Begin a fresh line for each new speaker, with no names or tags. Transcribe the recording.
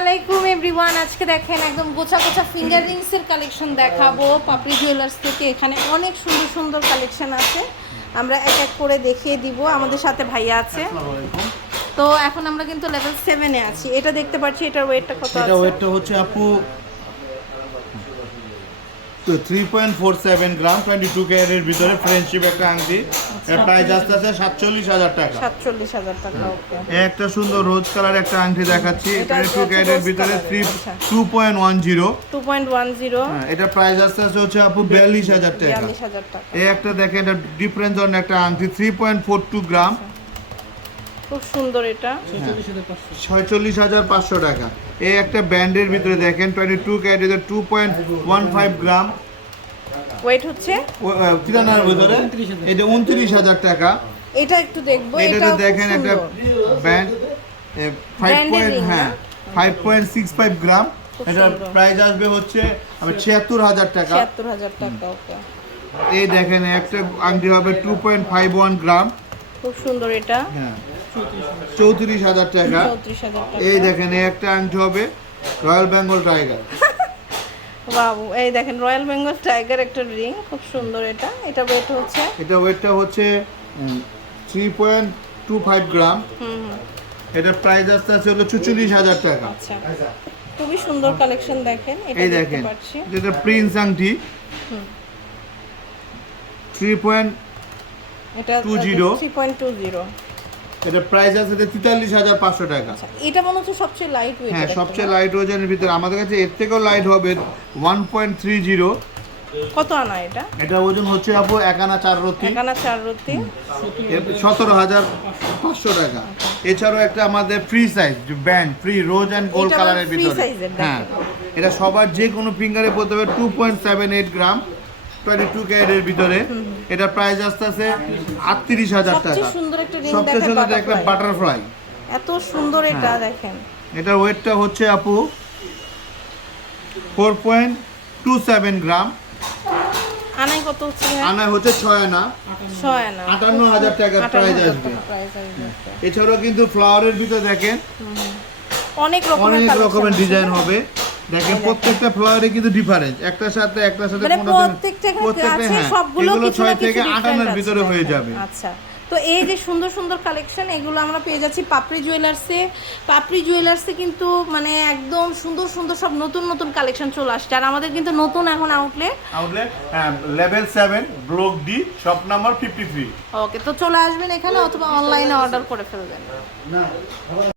আলাইকুম এভরিওয়ান। আজকে দেখেন একদম গোছা গোছা ফিঙ্গার রিংস এর কালেকশন দেখাবো। পাপড়ি জুয়েলার্স থেকে এখানে অনেক সুন্দর সুন্দর কালেকশন আছে। আমরা এক এক করে দেখিয়ে দিব। আমাদের সাথে ভাইয়া আছে। তো এখন আমরা কিন্তু লেভেল সেভেনে আছি। এটা দেখতে পাচ্ছি এটার ওয়েটটা কত
এটা
আছে?
ওয়েটটা হচ্ছে আপু three point four seven gram twenty two ক্যারের ভিতরে ফ্রেন্ডশিপ একটা আংটি। এর প্রাইস আসতে আছে সাতচল্লিশ হাজার টাকা।
সাতচল্লিশ হাজার টাকা
একটা সুন্দর রোজ কালার একটা আংটি দেখাচ্ছি। টোয়েন্টি টু ক্যারের ভিতরে থ্রি
আচ্ছা।
Two point one zero
two point one zero
এটা প্রাইস আসতে আছে হচ্ছে আপু বিয়াল্লিশ হাজার টাকা। এই একটা দেখেন এটা ডিফারেন্স অন একটা আংটি three point four two gram.
খুব সুন্দর এটা।
ছয়চল্লিশ হাজার পাঁচশো টাকা। এই একটা ব্যান্ডের ভিতরে দেখেন twenty two ক্যারের two point one five gram.
Weight হচ্ছে?
কিরানার ভিতরে। এটা উনত্রিশ হাজার টাকা।
এটা একটু দেখব
এটাতে দেখেন একটা ব্যান্ড ফাইভ পয়েন্ট হ্যাঁ five point six five gram. এটার প্রাইস আসবে হচ্ছে ছিয়াত্তর হাজার টাকা।
ছিয়াত্তর হাজার টাকা ওকে।
এই দেখেন একটা আংটি হবে two point five one gram.
খুব সুন্দর এটা।
হ্যাঁ। চৌত্রিশ হাজার টাকা। এই দেখেন একটা আংটি হবে রয়্যাল বেঙ্গল টাইগার
বাবু এই দেখেন রয়্যাল বেঙ্গল টাইগার একটা রিং খুব সুন্দর এটা। এটা ওয়েট হচ্ছে?
এটা ওয়েটটা হচ্ছে three point two five gram এটার প্রাইস আসতে আছে হলো চুচল্লিশ হাজার টাকা।
আচ্ছা খুবই সুন্দর কালেকশন দেখেন
এই দেখেন যেটা প্রিন্স আংটি থ্রি পয়েন্ট
এটা
20
থ্রি পয়েন্ট টু জিরো
এটা প্রাইস আছে তেতাল্লিশ হাজার পাঁচশো টাকা।
এটা মনে হচ্ছে সবচেয়ে লাইট ওয়েট
হ্যাঁ সবচেয়ে লাইট ওজনের ভিতরে। আমাদের কাছে এর থেকেও লাইট হবে ওয়ান পয়েন্ট থ্রি জিরো
কত আনা এটা?
এটা ওজন হচ্ছে আপু এক আনা চার রতি।
একানা চার রতি।
সতেরো হাজার পাঁচশো টাকা। এছাড়াও একটা আমাদের free size band free rose and gold কালারের ভিতরে। হ্যাঁ এটা সবার যে কোনো ফিঙ্গারে পড়তে হবে two point seven eight gram twenty two ক্যারেটের ভিতরে। এটা প্রাইস আসতে আছে আটত্রিশ হাজার টাকা।
রিং দেখেন
সুন্দর একটা
বাটারফ্লাই। এত সুন্দর এটা
হ্যাঁ।
দেখেন।
এটার ওয়েটটা হচ্ছে আপু four point two seven gram.
আনাই কত হচ্ছে
হচ্ছে ছয় আনা।
ছয় আনা।
আটান্ন হাজার টাকা প্রাইস আসবে।
আসবে।
এছাড়াও কিন্তু ফ্লাওয়ারের ভিতরে দেখেন।
অনেক রকমের
অনেক রকমের ডিজাইন হবে। দেখেন প্রত্যেকটা ফ্লাওয়ারে কিন্তু ডিফারেন্স একটার সাথে একটার সাথে
মানে প্রত্যেকটা
প্রত্যেকটা হ্যাঁ।
সবগুলো
থেকে
different
আটান্নের
আছে।
ভিতরে হয়ে যাবে।
আচ্ছা। তো এই যে সুন্দর সুন্দর কালেকশন এগুলো আমরা পেয়ে যাচ্ছি পাপড়ি জুয়েলার্সে পাপড়ি জুয়েলার্সে কিন্তু মানে একদম সুন্দর সুন্দর সব নতুন নতুন কালেকশন চলে আসছে। আর আমাদের কিন্তু নতুন এখন outlet
outlet level seven block D shop number fifty three
okay তো চলে আসবেন এখানে অথবা অনলাইনে অর্ডার করে ফেলবেন।